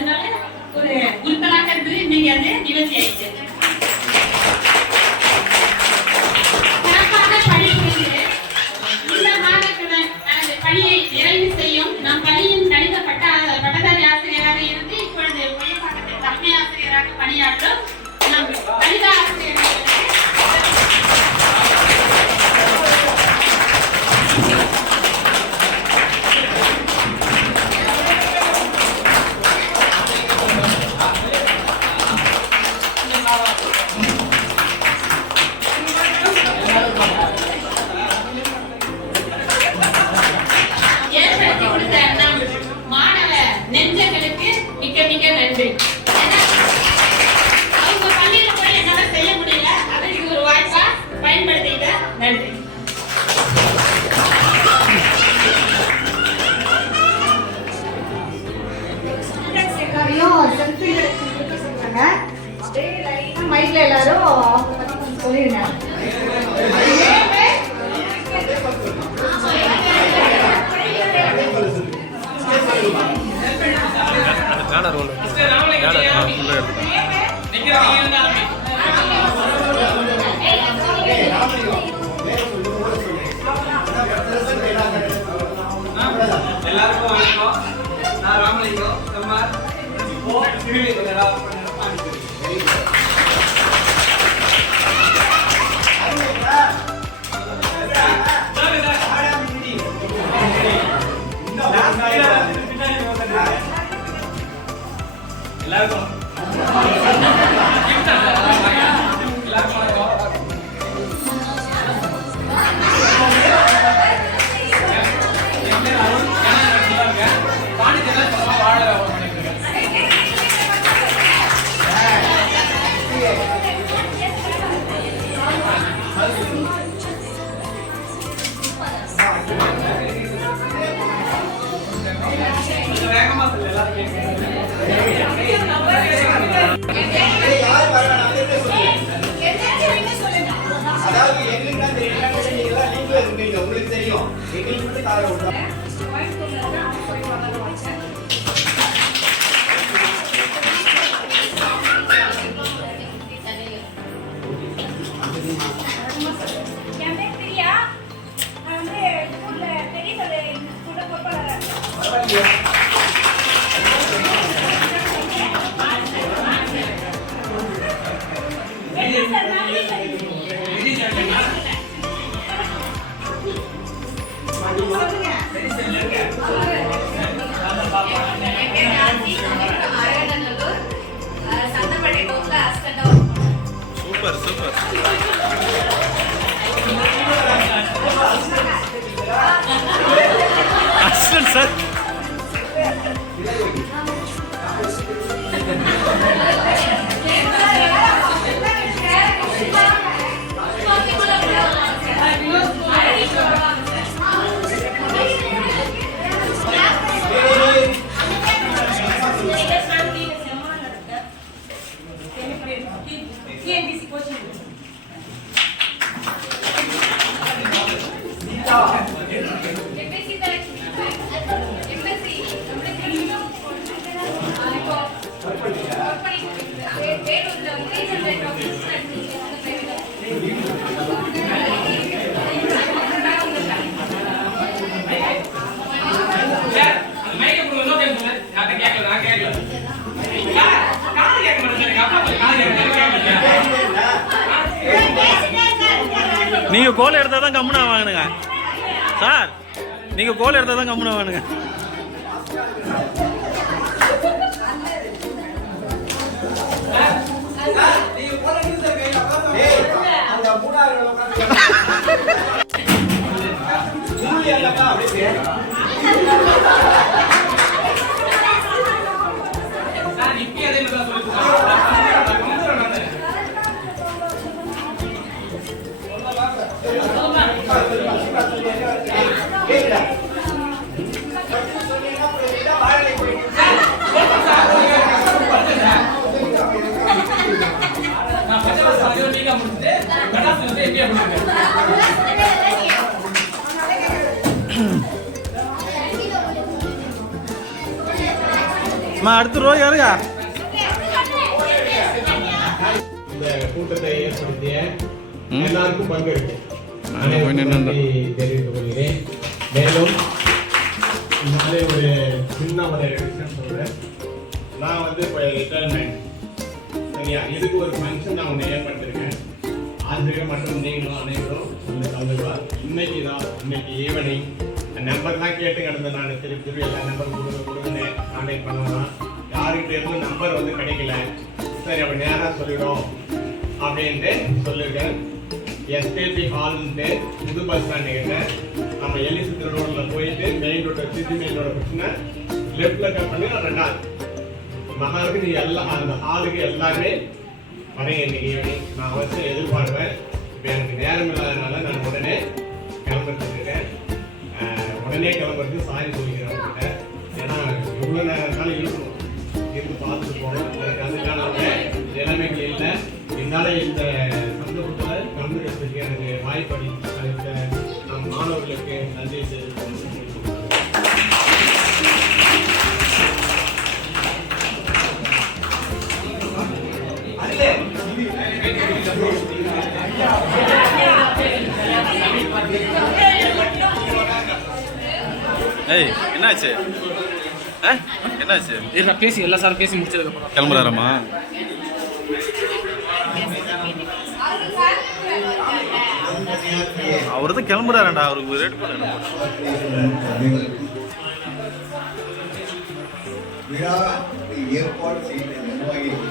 அதனால ஒரு குருக்களாக இருந்தது இன்னைக்கு அது நிவர்த்தி ஆயிடுச்சு. சிறப்பாக பணி புரிந்து இந்த மாதத்துடன் தனது பணியை நிறைவு செய்யும் நம் பள்ளியின் கணித பட்டதாரி ஆசிரியராக இருந்து இப்பொழுது உயர்பாக்கத்தில் தலைமை ஆசிரியராக பணியாற்றும் நம் கணித ஆசிரியர் ஏற்படுத்தி கொடுத்த நம் மாணவ நெஞ்சங்களுக்கு மிக்க மிக்க நன்றி. அவங்க பள்ளியில போய் என்னால செய்ய முடியல, அதை இது ஒரு வாய்ப்பா பயன்படுத்திக்க நன்றி. மைக்ல எல்லாரும் அவங்க பத்தி சொல்லிருங்க. எல்லாருக்கும் வணக்கம். நான் ராமலிங்கம் எம்ஆர். அதாவது எங்களுக்கு உங்களுக்கு தெரியும், எங்களுக்கு மட்டும் காலை விடுறோம். Super super. Assistant sir. நீங்க கோல் எடுத்தா தான் கம்முனா வாங்குங்க சார். நீங்க கோல் எடுத்தா தான் கம்முனா வாங்குங்க. அம்மா அடுத்த ரோ யாருங்க? இந்த கூட்டத்தை ஏற்படுத்திய எல்லாருக்கும் பங்கு இருக்கு. தெரிவித்துக் கொள்கிறேன். மேலும் இந்த ஒரு சின்ன ஒரு விஷயம் சொல்றேன். நான் வந்து இப்போ ரிட்டையர்மெண்ட் சரியா, இதுக்கு ஒரு ஃபங்க்ஷன் நான் ஒன்று ஏற்படுத்திருக்கேன். ஆசிரியர் மற்றும் நீங்களும் அனைவரும் வந்து கலந்துக்கலாம். இன்னைக்கு ஈவினிங் நம்பர்லாம் கேட்டு கிடந்தேன். நான் திருப்பி எல்லா நம்பர் கொடுங்க கான்டாக்ட் பண்ணலாம். யாருக்கிட்ட இருந்து நம்பர் வந்து கிடைக்கல, சரி அப்போ நேராக சொல்லிடும் அப்படின்ட்டு சொல்லியிருக்கேன். எஸ்பிபி ஹால்ன்ட்டு புது பஸ் ஸ்டாண்டு கிட்ட நம்ம எலிசித்திர ரோடில் போயிட்டு மெயின் ரோட்டை சிட்டி மெயின் ரோட பிரச்சனை லெஃப்டில் கட் பண்ணி 2 மகாலுக்கு நீ எல்லாம் அந்த ஹாலுக்கு எல்லாமே வரீங்க. இன்னைக்கு ஈவினிங் நான் அவசியம் எதிர்பார்ப்பேன். இப்போ எனக்கு நேரம் இல்லாதனால நான் உடனே கிளம்புறதுக்கு உடனே கிளம்புறது சாரி சொல்லிக்கிறேன் அவங்ககிட்ட. ஏன்னா இவ்வளோ நேரம்னாலும் இருக்கணும், இருந்து பார்த்துட்டு போகணும். எனக்கு அதுக்கான நிலைமைக்கு இல்லை. என்னால் இந்த சந்தர்ப்பத்தில் கலந்துக்கிறதுக்கு எனக்கு வாய்ப்படி அளித்த நம் மாணவர்களுக்கு நன்றி தெரிவித்துக் ஏய் என்னாச்சு? என்னாச்சு? இல்லை பேசி எல்லா சாரும் பேசி முடிச்சதுக்கப்புறம் கிளம்புறாரம்மா? அவர் தான் கிளம்புறாருண்டா, அவருக்கு ரேட் பண்ண விழா ஏற்பாடு செய்த நிர்வாகிகள்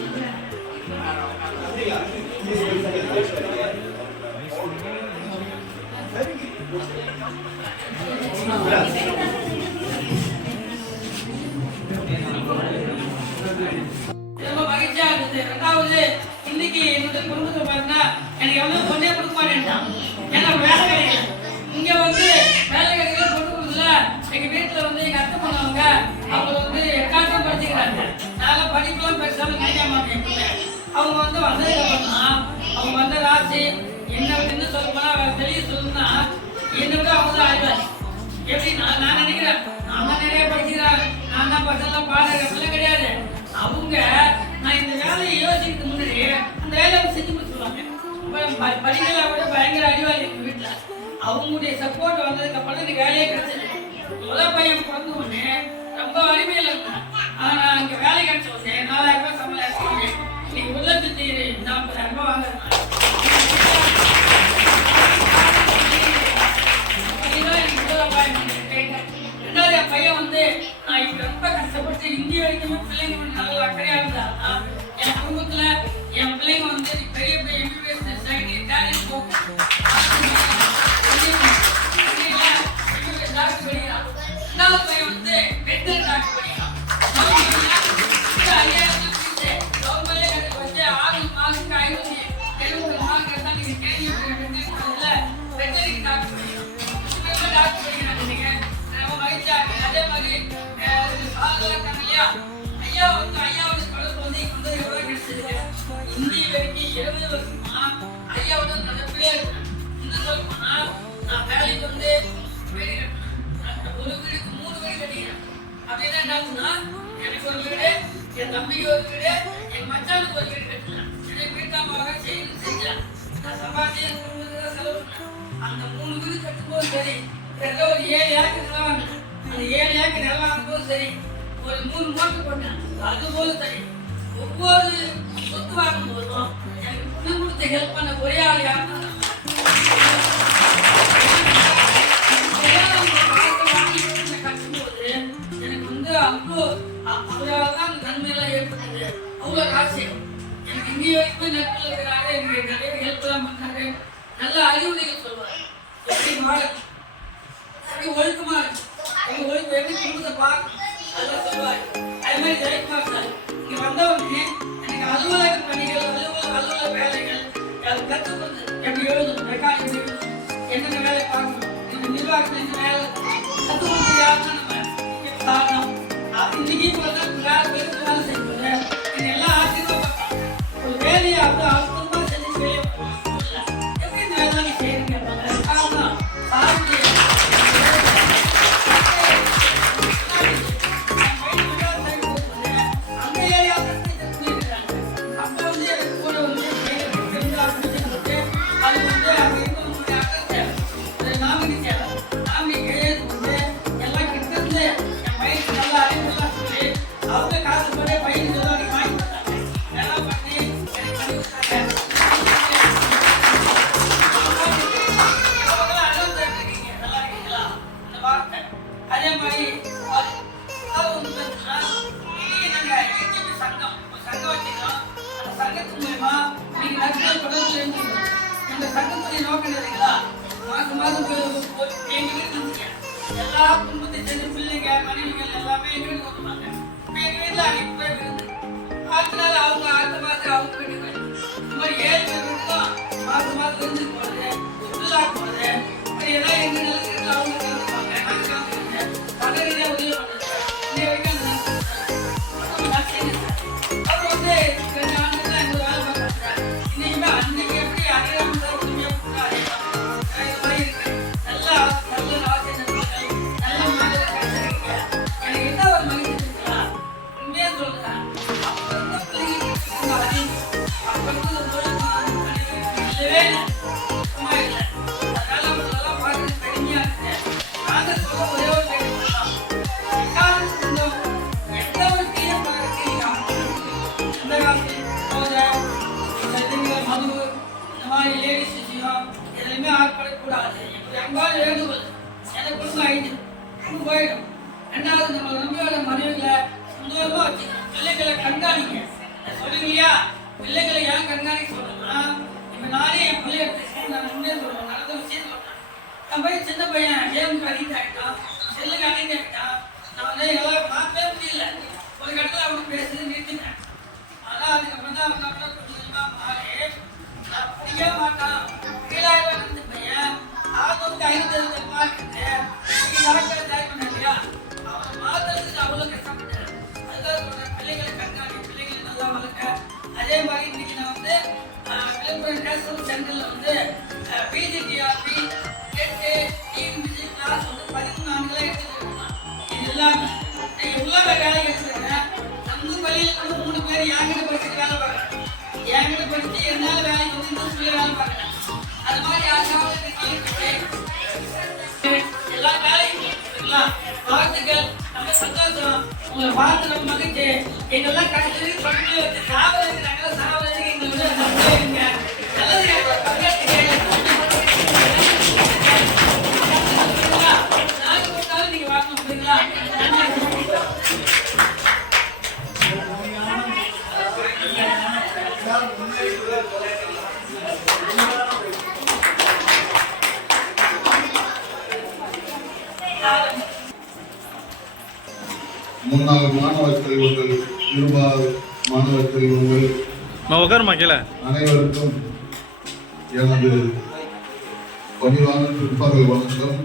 ரொம்ப மகிழ்ச்சியா இருந்தது. 2வது இன்னைக்கு என்னுடைய குடும்பத்தை பாருங்க, எனக்கு எவ்வளவு கொண்டே கொடுக்க மாட்டேன்ட்டான். ஏன்னா வேலை கிடைக்கல. இங்க வந்து வேலை கிடைக்கல கொண்டு கொடுக்கல. எங்க வீட்டுல வந்து எங்க அத்தை பண்ணவங்க அவங்க வந்து 8ஆம் படிச்சுக்கிறாங்க. நாளை படிக்கலாம் பேசாம நினைக்க மாட்டேன். அவங்க வந்து வந்ததுக்கு அப்புறம் அவங்க வந்த ராசி என்ன சொல்ல போனா வெளியே சொல்லணும்னா என்னை விட அவங்க தான் ஆழ்வார். எப்படி நான் நினைக்கிறேன், நான் தான் நிறைய படிச்சுக்கிறேன், நான் தான் பசங்க பாடுறேன் அப்படிலாம் கிடையாது. அவங்க நான் இந்த வேலையை யோசிக்கிறதுக்கு முன்னாடி அந்த வேலையை செஞ்சு கொடுத்துருவாங்க. படிக்கல விட பயங்கர அறிவாளி எங்க வீட்டுல. அவங்களுடைய சப்போர்ட் வந்ததுக்கு அப்புறம் எனக்கு வேலையே கிடைச்சது. முதல் பையன் பிறந்த உடனே ரொம்ப வலிமையில இருந்தேன். ஆனா இங்க வேலை கிடைச்ச உடனே 4000 ரூபாய் சம்பளம். இன்னைக்கு 1,40,000 ரூபாய் வாங்குறேன். ரெண்டாவது என் பையன் வந்து நான் இப்ப ரொம்ப கஷ்டப்பட்டு இந்திய வரைக்குமே பிள்ளைங்க வந்து நல்லா அக்கறையா இருந்தா என் குடும்பத்துல என் பிள்ளைங்க வந்து பெரிய பெரிய எம்பிபிஎஸ் டாக்டர் படிக்கிறான். ரெண்டாவது பையன் வந்து வெட்டரி டாக்டர் படிக்கிறான். 5000 கவர்மெண்ட்ல வச்சு 6 மாசத்துக்கு 570 மார்க் எடுத்தா நீங்க கேள்வி வெட்டரி டாக்டர் படிக்கிறான். டாக்டர் படிக்கிறாங்க. நீங்க ரொம்ப மகிழ்ச்சியா இருக்கு. அதே மாதிரி ஐயா ஐயாவோட பழக்கம் வந்து இங்க வந்து எவ்வளவு கிடைச்சது. இந்திய வரைக்கும் 70 வருஷமா ஐயாவோட நடப்பிலே இருக்கேன். இன்னும் சொல்ல போனா நான் வேலைக்கு வந்து வீடு கட்டினேன். ஒரு வீடுக்கு 3 வீடு கட்டிக்கிறேன். அப்படின்னா என்னாச்சுன்னா எனக்கு ஒரு வீடு, என் தம்பிக்கு ஒரு வீடு, என் மச்சானுக்கு ஒரு வீடு கட்டினேன். எனக்கு வீட்டாமாக செஞ்சேன். நான் சம்பாதிச்சு என் குடும்பத்துக்கு செலவு பண்ணேன். அந்த 3 வீடு கட்டும்போது சரி, ஒரு 7 ஏக்கர் நிலம் வாங்கினேன். அந்த 7 ஏக்கர் நிலம் வாங்கும்போது சரி, ஒரு 3 மோட்டர் போட்டேன். அதுபோது சரி, ஒவ்வொரு சொத்து வாங்கும் போதும் எனக்கு புண்ணு கொடுத்து ஹெல்ப் பண்ண ஒரே ஆள் யாருன்னா கட்டும்போது எனக்கு வந்து அவ்வளோ அவரால் தான் அந்த நன்மையெல்லாம் ஏற்பட்டது. அவ்வளோ ராசியம். எனக்கு இங்கே வரைக்கும் நட்பில் இருக்கிறாரு. எனக்கு நிறைய ஹெல்ப் எல்லாம் பண்ணாரு. நல்ல அறிவுரைகள் சொல்லுவார். எப்படி வாழ, எப்படி ஒழுக்கமா இருக்கு, எப்படி ஒழுக்கம், எப்படி குடும்பத்தை பார்க்கணும் அதெல்லாம் சொல்லுவார். அதே மாதிரி ஜெயக்குமார் சார் இங்க வந்தவொடனே எனக்கு அலுவலக பணிகள், அலுவலக வேலைகள் அது கற்றுக் கொடுத்து எப்படி எழுதணும், ரெக்கார்டு எப்படி எழுதணும், என்னென்ன வேலை பார்க்கணும், இந்த நிர்வாகத்தில் இந்த வேலை கற்றுக் கொடுத்து யாருன்னா நம்ம காரணம். இன்னைக்கு இப்போ வேலை பேருக்கு வேலை செய்யும்போது எனக்கு எல்லாம் ஆச்சரியப்பட்டாங்க. ஒரு வேலையை அவ்வளோ அழுத்தமாக செஞ்சு செய்ய எப்படி இந்த வேலை நீ செய்யறீங்க காரணம் சாருடைய சங்கத்துடைய நோக்கம் இல்லைங்களா? மாசம் எங்க வீட்டுக்கு எல்லா குடும்பத்தை சேர்ந்த பிள்ளைங்க மனைவிகள் எல்லாமே எங்க வீட்டுக்கு வந்துருவாங்க. எங்க வீட்டுல அன்னைக்கு போய் விருந்து அதனால அவங்க அடுத்த மாதம் அவங்க வீட்டுக்கு இந்த மாதிரி 7 பேர் வீட்டுக்கும் மாசம் விருந்து போறது சுற்றுலா போறது எல்லாம் எங்க நிலத்துக்கு அவங்க வந்துருவாங்க. நாங்க பதவியில உதவி பண்ணுறது அவர் வந்து 2 ஆண்டுகள் எங்க வேலை பார்க்குறாங்க. இன்னைக்குமே அன்னைக்கு எப்படி அறியாமல் உதவியா கொடுத்தாரு இது மாதிரி இருக்கு. நல்லா நல்ல ஆசிரியர்கள் நல்ல மாணவர்கள் கிடைச்சிருக்கீங்க. எனக்கு என்ன ஒரு மகிழ்ச்சி இருக்குங்களா? உண்மையா சொல்றேன். அப்ப இருந்த பிள்ளைங்க அப்ப இருந்த இல்லவே இல்லை, சும்மா இல்லை. அதனால அவங்களெல்லாம் பார்க்கறது பெருமையா இருக்கு. நாங்க சொல்ல ஒரே ஒரு கைது பண்ணலாம். எந்த ஒரு தீய பழக்கத்தை எந்த காலத்தில் போத மது இந்த மாதிரி லேடிஸ் விஷயம் எதுலையுமே ஆட்படக்கூடாது. இப்படி அன்பான வேண்டுகோள். எனக்கு குடும்பம் 5 குடும்பம் போயிடும். 2வது நம்ம நம்பியோட மனைவிகளை சந்தோஷமா வச்சுக்கணும். பிள்ளைகளை கண்காணிக்க சொல்லுங்களையா? பிள்ளைகளை ஏன் கண்காணிக்க சொல்றேன்னா, இப்ப நானே என் பிள்ளைய நான் முன்னே சொல்றேன், நடந்த விஷயம் சொல்றேன். நான் போய் சின்ன பையன் கேமுக்கு அடிக்ட் ஆகிட்டான், செல்லுக்கு அடிக்ட் ஆகிட்டான். நான் வந்து எல்லாம் மாற்றவே முடியல. ஒரு கட்டத்தில் அவனுக்கு பேசுறது நிறுத்தினேன். ஆனால் அதுக்கப்புறம் தான் அவங்க அப்புறம் கொஞ்சம் கொஞ்சமாக மாறி நான் பிடிக்கவே மாட்டான். 7,000 இருந்த பையன் 650 மார்க்கிட்டு இன்னைக்கு நடக்கிற தயார் பண்ண இல்லையா? அவனை மாற்றுறதுக்கு அவ்வளோ கஷ்டப்பட்டேன். அதுதான் சொல்றேன், பிள்ளைகளை கண்காணி, பிள்ளைகளை நல்லா வளர்க்க. அதே மாதிரி இன்னைக்கு நான் வந்து விழுப்புரம் நேஷனல் சென்டரில் வந்து பிஜிடிஆர்பி கேட்டு டிஎன்பிசி கிளாஸ் வந்து 13 ஆண்டுகளாக எடுத்துருக்கேன். இது இல்லாமல் நீங்கள் உள்ளார வேலை எடுத்துருக்கேன். அந்த பள்ளியில் கூட 3 பேர் என்கிட்ட படிச்சுட்டு வேலை பார்க்குறேன். என்கிட்ட படிச்சு என்னால் வேலைக்கு வந்து இந்த சொல்லி வேலை பார்க்குறேன். அது மாதிரி யாருக்காவது எல்லா வேலையும் வாழ்த்துக்கள். நம்ம சந்தோஷம். உங்களை பார்த்து நம்ம மகிழ்ச்சி. எங்கெல்லாம் கடைசி பக்கத்துல வச்சு சாப்பிட வச்சுட்டாங்க. சாப்பிட்றதுக்கு எங்களுக்கு நல்லதுங்க. நாங்க கொடுத்தாலும் நீங்க வாங்கணும் புரியுங்களா? முன்னாள் மாணவர் செல்வங்கள், இருபால் மாணவர் செல்வங்கள் உட்காருமா கீழே அனைவருக்கும் எனது பணிவான பிற்பகல் வணக்கம்.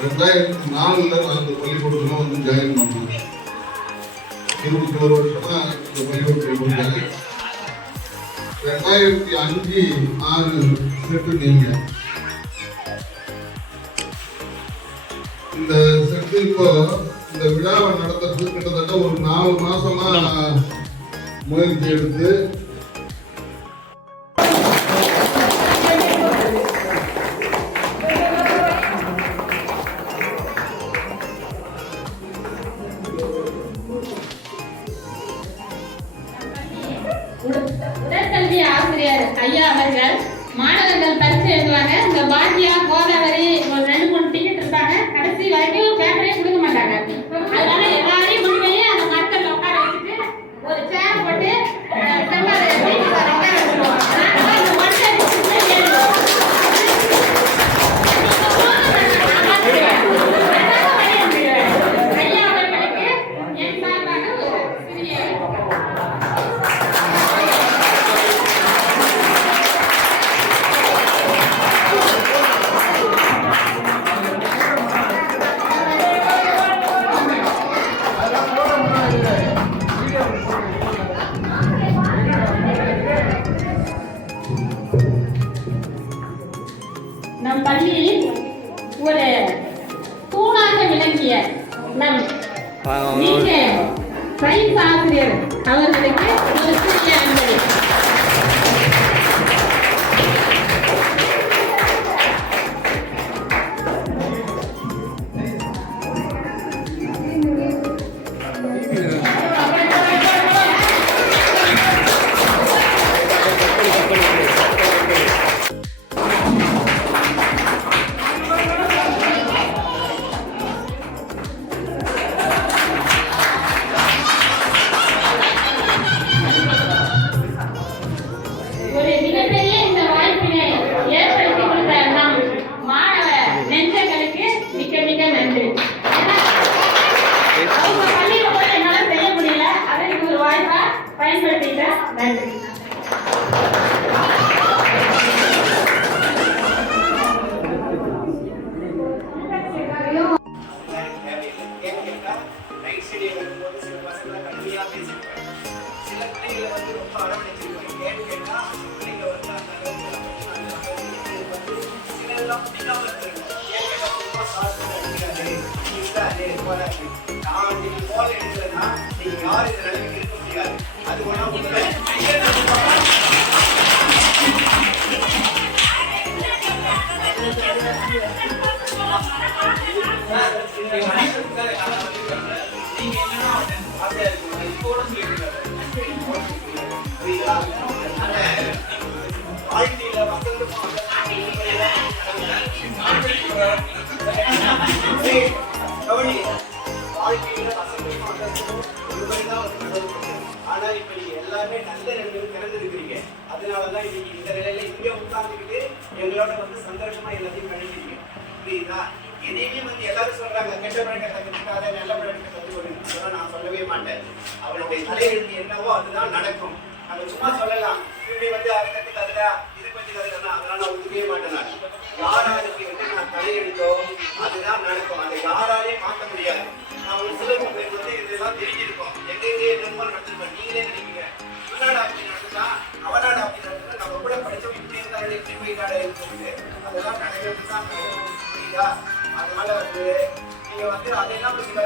2004 நான் இந்த பள்ளிக்கூடத்தில் வந்து ஜாயின் பண்ணேன். 21 வருஷமா இந்த பள்ளிக்கூடத்தில் கொடுத்தேன். 2005-6 செட்டு நீங்க இந்த செட்டு இப்போ இந்த விழாவை நடத்துறது கிட்டத்தட்ட ஒரு 4 மாசமா முயற்சி எடுத்து உடற்கல்வி ஆசிரியர் ஐயா அவர்கள் மாணவர்கள் பரிசு எழுதுவாங்க. இந்த பாக்கியா கோதாவரி ஒரு 2-3 டிக்கெட் இருப்பாங்க. கடைசி வரைக்கும் பேப்பரே கொடுக்க மாட்டாங்க. அதனால எல்லாரையும் கொண்டு போய் அந்த மரத்தில் உட்கார வச்சுட்டு ஒரு சேர் போட்டு செவ்வாறு உட்கார வச்சுருவோம். நாங்கள் அந்த மரத்தை எழுதுவோம். ஐயா அவர்களுக்கு என் சார்பாக ஒரு சிறிய நம் பள்ளியில் ஒரு தூணாக விளங்கிய நம் நீங்க சயின்ஸ் ஆசிரியர் அவர்களுக்கு ஒரு சிறிய அன்பளி. பயன்படுத்திக்க நன்றி. ஆனா இப்ப நீங்க எல்லாமே நல்ல ரெண்டு பிறந்திருக்கிறீங்க. அதனாலதான் இன்னைக்கு இந்த நிலையில இங்க உட்கார்ந்துக்கிட்டு எங்களோட சந்தோஷமா எல்லாத்தையும் பண்ணிக்கிறீங்க. புரியுதா? எதையுமே எல்லாரும் சொல்றாங்க கெட்ட பழக்கத்தை கத்துக்காத நல்ல பழக்கத்தை கத்துக்கொடுங்க. அதெல்லாம் நான் சொல்லவே மாட்டேன். அவனுடைய தலையெழுத்து என்னவோ அதுதான் நடக்கும். நம்ம சும்மா சொல்லலாம் இப்படி அதை கத்துக்காதா இது கத்துக்காதா அதெல்லாம் நான் ஒத்துக்கவே மாட்டேன். நான் யாராருக்கு நான் தலையெழுத்தோ அதுதான் நடக்கும். அதை யாராலையும் மாற்ற முடியாது. நான் ஒரு சிலர் இதெல்லாம் தெரிஞ்சிருக்கோம். எங்கெங்கே நிர்மல் நடத்திருக்கோம். நீங்களே நினைப்பீங்க இவனாடா அப்படி நடந்தா அவனாடா அப்படி நடந்தா நம்ம கூட படிச்சோம் இப்படி இருந்தாலே இப்படி போயிட்டாடா இருக்குது. அதெல்லாம் நடக்கிறது தான் புரியுதா? அதனால நீங்க அதெல்லாம் தேவை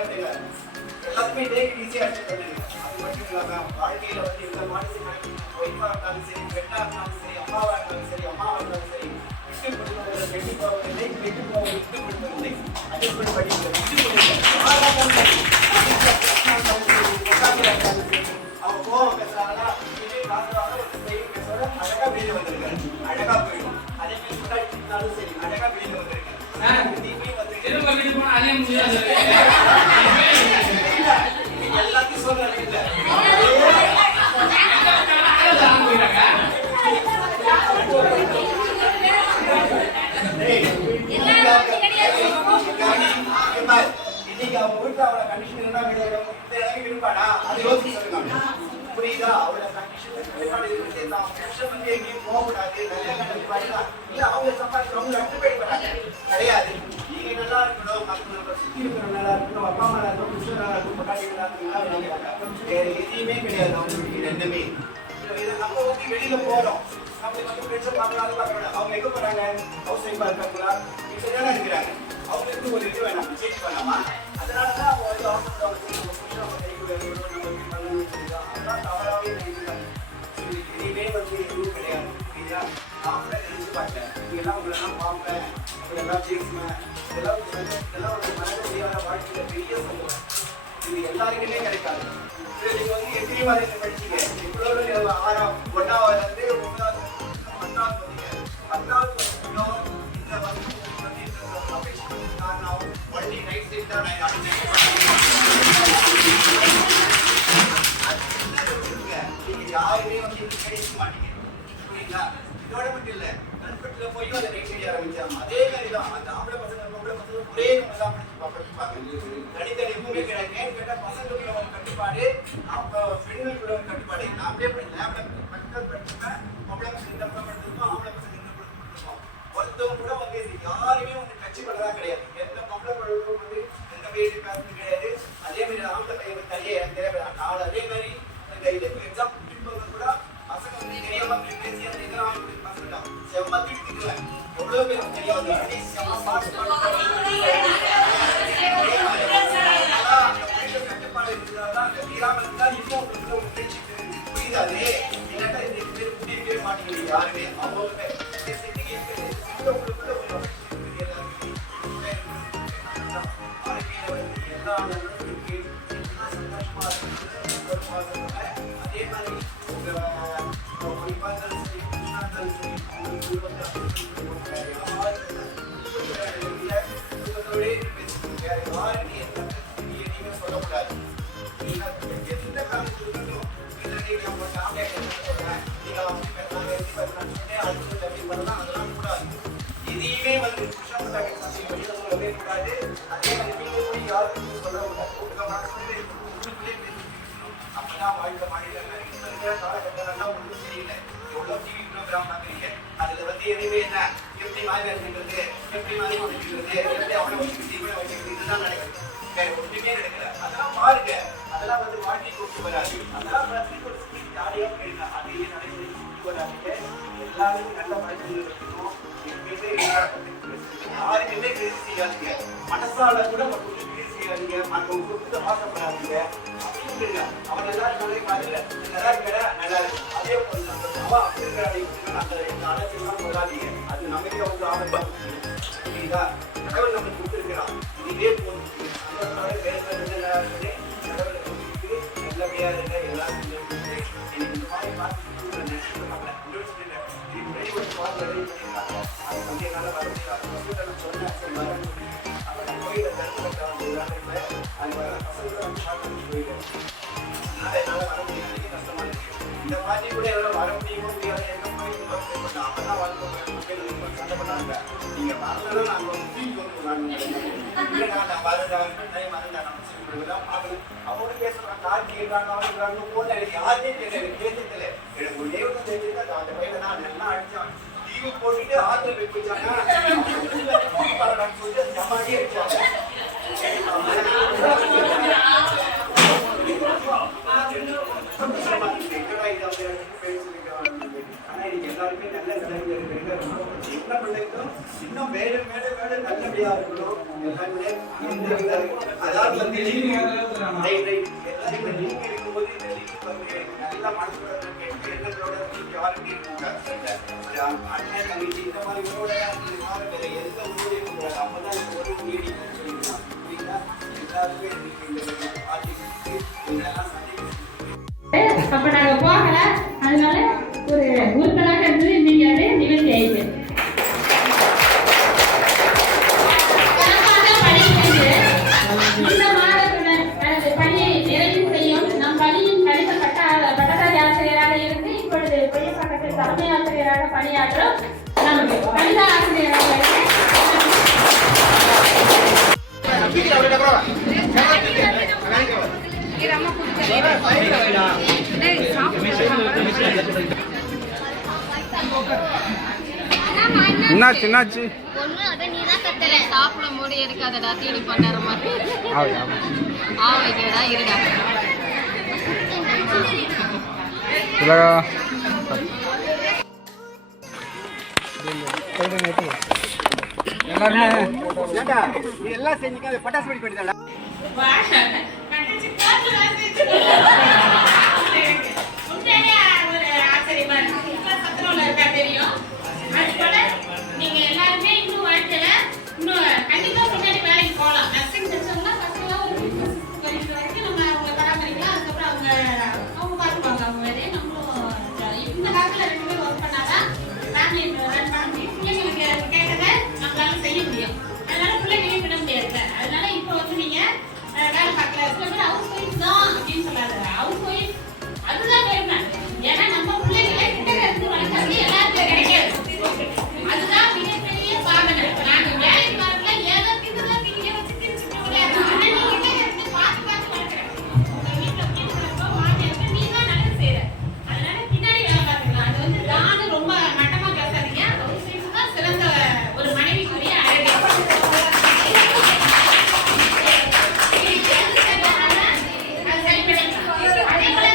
எல்லாத்துமே டேக் ஈஸியா அச்சீவ் பண்ணுங்க. அது மட்டும் இல்லாம வாழ்க்கையில இந்த மனசு ஒய்ஃபா இருந்தாலும் சரி பெண்ணா இருந்தாலும் சரி அம்மாவா இருந்தாலும் சரி அம்மாவா இருந்தாலும் சரி விட்டு கொடுப்பவர்கள் வெட்டி போவதில்லை வெட்டி போவதை விட்டு கொடுப்பதில்லை. அட்ஜஸ்ட்மெண்ட் பண்ணிக்க விட்டு அவங்க கோவம் பேசுறாங்களா பேசுறத அழகா வெளியே வந்திருக்காரு. அழகா போயிடும். அதே மாதிரி முன்னாடி சரி அழகா வெளியே வந்திருக்காரு. எல்லாத்தையும் சொல்றேன் இல்ல இன்னைக்கு அவங்க வீட்டுல அவளோட கண்டிஷன் என்ன இருப்பாடா அது யோசிச்சு சொல்லுங்க. புரியுதா? அவளோட கண்டிஷன் எங்கேயும் போகக்கூடாது. நல்ல கண்டிப்பா இல்ல அவங்க சம்பாதிக்கிறவங்க ரெண்டு பேர் கிடையாது. நீங்க நல்லா இருக்கணும், மற்றவங்க சுத்தி இருக்கிறவங்க நல்லா இருக்கணும், அப்பா அம்மா நல்லா இருக்கணும், புருஷன் நல்லா இருக்கணும், பொண்டாட்டி நல்லா இருக்கணும் நினைக்கிறாங்க. வேற எதுவுமே கிடையாது அவங்களுக்கு ரெண்டுமே. நம்ம வெளியில போறோம் நம்மளுக்கு ஃப்ரெண்ட்ஸை பார்க்கலாம். அவங்க எங்க போறாங்க? ஹவுஸ் ஒய்ஃபா இருக்காங்களா? இப்படிதான் இருக்கிறாங்க. அவங்களுக்கு ஒரு இது வேணாம் சேஞ்ச் பண்ணாமா? அதனாலதான் அவங்க அதெல்லாம் தவறாவே நினைக்கிறாங்க. இனிமே எதுவும் கிடையாது. புரியுதா? நான் கூட நினைச்சு பார்த்தேன் நீங்கெல்லாம் உங்களெல்லாம் பார்ப்பேன் உங்களெல்லாம் பேசுவேன். இதெல்லாம் ஒரு மனது முடியாத வாழ்க்கையில பெரிய சம்பவம். இது எல்லாருக்குமே கிடைக்காது. நீங்க எத்தனை மாதிரி படிச்சீங்க? இவ்வளவு 1ஆவது 9வது 10வது இந்த காரணம் ஒன்லி ரைட் சைட் தான். நீங்க யாருமே கிடைக்க மாட்டீங்க. புரியுங்களா? இதோட மட்டும் இல்ல கல்பெட்டில் போய் அதை ரைட் சைட் ஆரம்பிச்சாங்க. அதே மாதிரிதான் அந்த ஆம்பளை பசங்க பொம்பளை பசங்க ஒரே தான் படிப்பாங்க. தனித்தனி எதுவுமே கிடையாது. ஏன்னு கேட்டா பசங்களுக்கு ஒரு கட்டுப்பாடு பெண்களுக்கு ஒரு கட்டுப்பாடு. நான் அப்படியே படிப்பேன் படிச்சுப்பேன். பொம்பளை பசங்க இந்த படம் படிச்சிருக்கோம், ஆம்பளை பசங்க இந்த படம் படிச்சிருக்கோம். ஒருத்தவங்க கூட யாருமே கட்சி பண்ணதான் கிடையாது. எந்த பொம்பளை பழக்கம் எந்த வீட்டு பேசுறது கிடையாது. அதே மாதிரி ஆம்பளை பையன் தனியே எனக்கு தேவையான நாள். அதே மாதிரி இந்த இதுக்கு எக்ஸாம் கூட பசங்க தெரியாம பேசி அந்த இதெல்லாம் பசங்க செம்ம திட்டுக்குவேன். எவ்வளவு பேருக்கு தெரியாது. கட்டுப்பாடு இருக்கிறதான் தீராமல் இருந்தால் இன்னும் புரியுதாது. இல்லாட்டா இந்த பேர் கூட்டிய பேர் மாட்டேங்கிறீங்க யாருமே. அவங்க அதே மாதிரி சொல்லக்கூடாது. எந்த காரணத்துக்கும் அதெல்லாம் கூடாது. இதையுமே சொல்லவே கூடாது. அதே மாதிரி யாருக்கும் சொல்லக்கூடாது. அப்பதான் வாழ்க்கை மாநிலம் இப்ப இருக்கிற காலகட்டங்கள்லாம் ஒன்றும் சரியில்லை. எவ்வளவு டிவி ப்ரோக்ராம் பாக்குறீங்க, அதுல வந்து எதுவுமே என்ன எப்படி மாதிரி வச்சுக்கிறது, எப்படி மாதிரி வச்சுக்கிறது, எப்படி அவனை வச்சுக்கிறது, இவனை வச்சுக்கிறது, இதுதான் நடக்குது. வேற ஒன்றுமே நடக்கல. அதெல்லாம் பாருங்க, அதெல்லாம் வந்து வாழ்க்கை கொண்டு வராது. அதெல்லாம் ஒரு ஜாலியா போயிருங்க. அதையே நடைமுறை கொண்டு வராதுங்க. எல்லாருக்கும் நல்ல பழக்கங்கள் இருக்கணும். யாருக்குமே கிரிசி செய்யாதீங்க, மனசால கூட மக்களுக்கு கிரிசி செய்யாதீங்க, மற்றவங்களுக்கு ஆசைப்படாதீங்க. அவன் எல்லாரும் நல்ல காலையில நல்லா இருக்கா நல்லா இருக்கு, அதே போல அவன் அப்படி இருக்கிறாங்க அந்த அலட்சியெல்லாம் சொல்லாதீங்க. அது நமக்கே வந்து ஆபத்தா புரியுதா? கடவுள் நம்மளுக்கு கொடுத்துருக்கிறான், இதே போது கடவுளை கொடுத்துட்டு நல்லபடியா இருக்க எல்லாரும் இந்த மாதிரி பார்த்து அது வந்து என்னால் வர முடியாது. சொன்னேன் அப்புறம் கோயிலை திறந்துவிட்ட அந்த பசங்களை வந்து பார்த்து போயிட்டேன். என்னால் வர முடியாது, கஷ்டமா இருக்கு. இந்த மாதிரி கூட என்னால் வர முடியுமோ முடியாது, எங்க போயிட்டு அப்பதான் வந்து சண்டை பண்ணாங்க. நீங்க வரலன்னா நாங்கள் வந்து தூக்கி நான் வரேன் அவனோட பேசுறான், காட்சி இருக்காங்க அவங்க போன யாருமே தெரியல, கேட்டதில்ல. எனக்கு ஒரு நேரம் தெரிஞ்சுட்டு அந்த பையனை நான் எல்லாம் அடிச்சான், டிவி போட்டுட்டு ஆத்துல போய் போயிச்சாங்க சொல்லிட்டு ஜமாடி அடிச்சாங்க. ஆனா இன்னைக்கு எல்லாருமே நல்ல நிலைமையில இருக்கிறீங்க. சின்ன பிள்ளைக்கும் இன்னும் மேல மேல மேல நல்லபடியா இருக்கணும். எல்லாருமே அதாவது வந்து எல்லாருமே நீங்க இருக்கும்போது இந்த லீக் வந்து நல்லா மனசோட எண்ணத்தோட யாருமே அண்ணன் தங்கச்சி இந்த மாதிரி உங்களோட வேற எந்த ஊரையும் கூடாது. அப்பதான் இந்த ஒரு நீடிக்கும் சொல்லிக்கலாம். புரியுங்களா? எல்லாருமே இந்த ஆட்சிக்கு இதெல்லாம் அப்ப நாங்க போகல, அதனால ஒரு உறுப்பினராக இருந்து நீங்க அதை நிவர்த்தி ஆயிட்டு இந்த மாதத்துடன் தனது பணியை நிறைவு செய்யும் நம் பள்ளியின் கணித பட்டதாரி ஆசிரியராக இருந்து இப்பொழுது பள்ளிப்பாக்கத்தில் தலைமை ஆசிரியராக பணியாற்றும் நமக்கு கணித ஆசிரியராக என்னாச்சு ஒன்றும் அதை நீ தான் கத்தல சாப்பிட மூடி இருக்காதடா தீனி பண்ணுற மாதிரி ஆவைக்கடா இருக்கா எல்லாம் செஞ்சுக்க பட்டாசு வெடி பண்ணிட்டாடா. நீங்க எல்லாருமே இன்னும் வாழ்க்கையில இன்னும் கண்டிப்பா பின்னாடி வேலைக்கு போகலாம். நர்சிங் படிச்சவங்க ஃபர்ஸ்ட் வரைக்கும் நம்ம அவங்க பராமரிக்கலாம். அதுக்கப்புறம் அவங்க பார்த்துப்பாங்க அவங்க வேலையை. நம்மளும் இந்த காலத்துல 2 பேர் ஒர்க் பண்ணாதான் ஃபேமிலி ரன் பண்ண முடியும். பிள்ளைங்களுக்கு கேட்டதை நம்மளால செய்ய முடியும். அதனால பிள்ளைங்களையும் விட முடியாது. அதனால இப்போ வந்து நீங்க வேலை பார்க்கல, சில பேர் ஹவுஸ் ஒய்ஃப் தான் அப்படின்னு சொல்லாது. ஹவுஸ் ஒய்ஃப் அதுதான் வேணும். ஏன்னா நம்ம பிள்ளைங்களை கிட்ட இருந்து வளர்க்கறது எல்லாருக்கும் கிடைக்காது. அதுதான் மிகப்பெரிய சாதனை. நாங்க வேலைக்கு வரல, ஏதோ திங்குதான் திங்க வச்சு திரிச்சுட்டு விளையாடு. ஆனா நீ கிட்ட இருந்து பார்த்து பார்த்து வளர்க்குறேன். உங்க வீட்டுல வீட்டுக்கு மாமியாருக்கு நீ தான் நல்லது செய்யற. அதனால பின்னாடி வேலை பார்த்துக்கலாம். அது வந்து நானும் ரொம்ப மட்டமா பேசாதீங்க. ஹவுஸ் ஒய்ஃப் தான் சிறந்த ஒரு மனைவிக்குரிய அழகு. அதே போல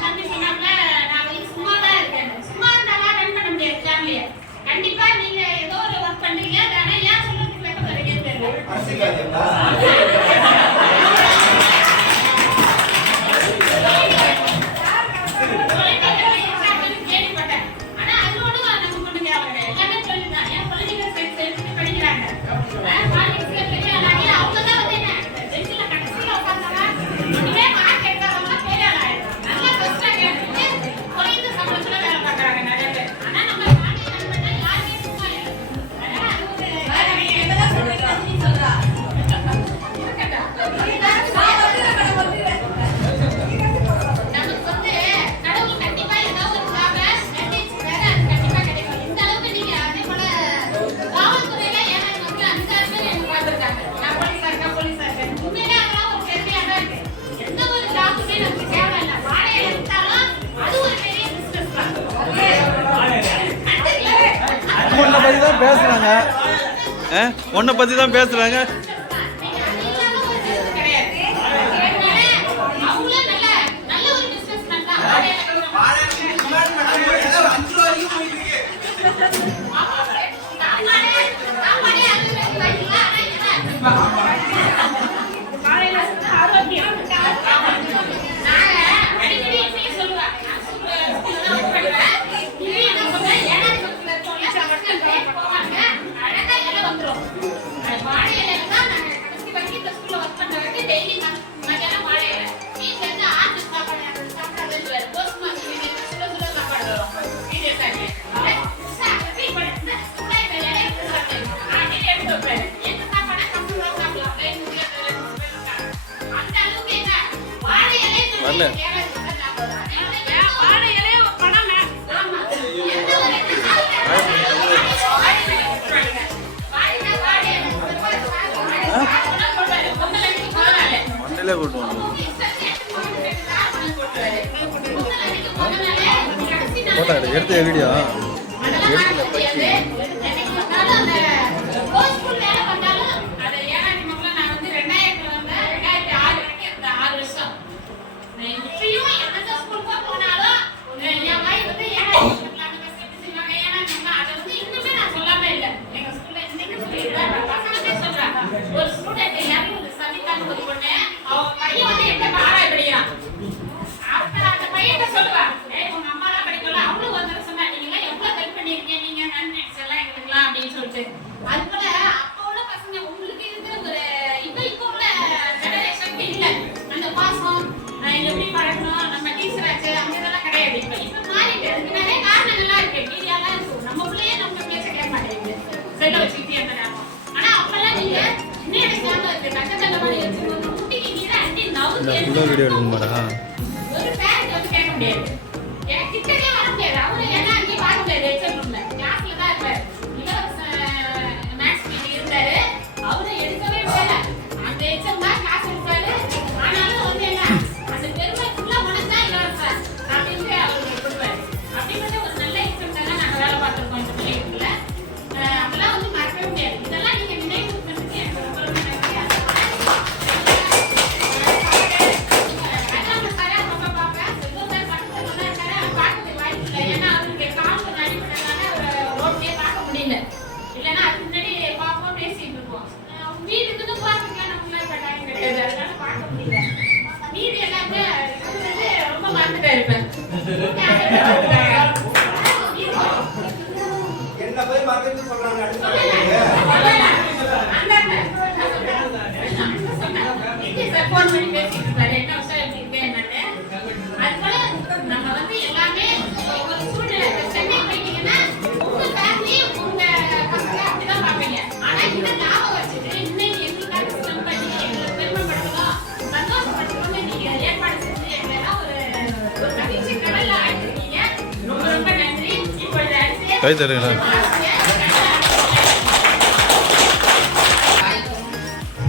தம்பி சொன்னாங்க, நான் வந்து சும்மா தான் இருக்கேன். சும்மா இருந்தாலும் ரன் பண்ண முடியாது ஃபேமிலியை. கண்டிப்பா நீங்க ஏதோ ஒரு ஒர்க் பண்றீங்க, ஆனா ஏன் சொல்றதுக்கு வெட்கப்படுறீங்கன்னு தெரியல. கேள்விப்பட்டேன். ஆனா அது ஒண்ணும் நமக்கு ஒண்ணும் தேவை. எல்லாமே சொல்லிதான். என் குழந்தைங்க சேர்த்து படிக்கிறாங்க. பெரிய ஆளாகி அவங்க தான் வந்து என்ன பெஞ்சில கடைசியில உட்கார்ந்தாங்க. ஒண்ணுமே மார்க் எடுக்காதவங்க பெரிய ஆளாயிடும். நல்லா பெஸ்டா கேட்டுட்டு குறைந்த சம்பளத்துல வேலை பார்க்கறாங்க நிறைய பேர். ஆனா நம்ம யாருமே சும்மா இல்லை. அதனால அது ஒரு என்னதான் சொல்றீங்க நீ சொல்றா நமக்கு வந்து கடவுள் கண்டிப்பா ஏதாவது ஒரு ஜாப கண்டிச்சு வேற அது கண்டிப்பா கிடைக்கும். இந்த அளவுக்கு நீங்க அதே போல காவல்துறையில ஏன்னா வந்து 5 பேர் எனக்கு பார்த்துருக்காங்க. நான் போலீஸா இருக்கேன். உண்மையிலே அதெல்லாம் ஒரு பெருமையா தான் இருக்கு. எந்த ஒரு ஜாபுமே நமக்கு பற்றி தான் பேசுகிறாங்க. உன்னை பற்றி தான் பேசுகிறாங்க. வரல மண்டலே கூட்டு போட்டா எடுத்த வீடியோ வீடியோ எடுக்க மாட்டா என்ன போய் மறந்து சொல்றாங்க கை தருங்களா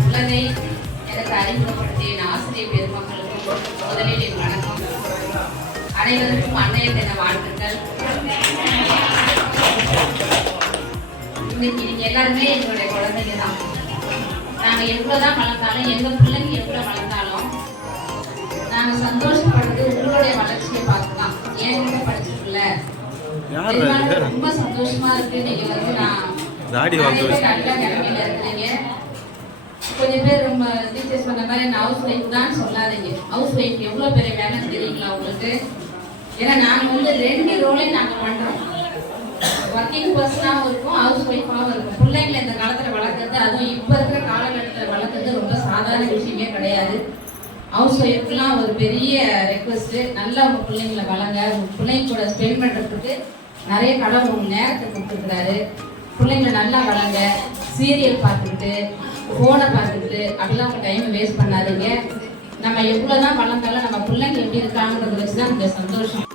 உலகை எனக்கு அறிமுகப்படுத்திய ஆசிரியர் பெருமக்களுக்கும் முதலில் என் வணக்கம். அனைவருக்கும் அன்னைய தின வாழ்த்துக்கள். இன்னைக்கு நீங்க எல்லாருமே எங்களுடைய குழந்தைங்க தான். நாங்க எவ்வளவுதான் வளர்த்தாலும் எங்க பிள்ளைங்க எவ்வளவு வளர்த்தாலும் நாங்க சந்தோஷப்படுறது உங்களுடைய வளர்ச்சியை பார்த்துதான். ஏன் படிச்சிருக்கல ரொம்ப சந்தோஷமா இருக்கு. நீங்க வந்து நல்ல நிலைமையில இருக்கிறீங்க. கொஞ்சம் பேர் ரொம்ப டீச்சர்ஸ் சொன்ன மாதிரி நான் ஹவுஸ் ஒய்ஃப் தான் சொல்லாதீங்க. ஹவுஸ் ஒய்ஃப் எவ்வளவு பெரிய வேலை தெரியுங்களா உங்களுக்கு? ஏன்னா நாங்க வந்து 2 ரோலையும் நாங்க பண்றோம். ஒர்க்கிங் பர்சனாகவும் இருக்கும், ஹவுஸ் ஒய்ஃபாகவும் இருக்கும். பிள்ளைங்களை இந்த காலத்துல வளர்க்கறது, அதுவும் இப்ப இருக்கிற காலகட்டத்தில் வளர்க்கறது ரொம்ப சாதாரண விஷயமே கிடையாது. ஹவுஸ் ஒய்ஃப்லாம் ஒரு பெரிய ரெக்வஸ்ட், நல்லா உங்க பிள்ளைங்களை வளங்க. உங்க பிள்ளைங்க கூட ஸ்பெண்ட் பண்றதுக்கு நிறைய கடவுள் உங்க நேரத்தை கொடுத்துருக்கிறாரு. பிள்ளைங்களை நல்லா வளங்க. சீரியல் பார்த்துக்கிட்டு ஃபோனை பார்த்துக்கிட்டு அப்படிலாம் உங்க டைமை வேஸ்ட் பண்ணாதீங்க. நம்ம எவ்வளோதான் வளர்ந்தாலும் நம்ம பிள்ளைங்க எப்படி இருக்காங்கிறத வச்சு தான் இந்த சந்தோஷம்.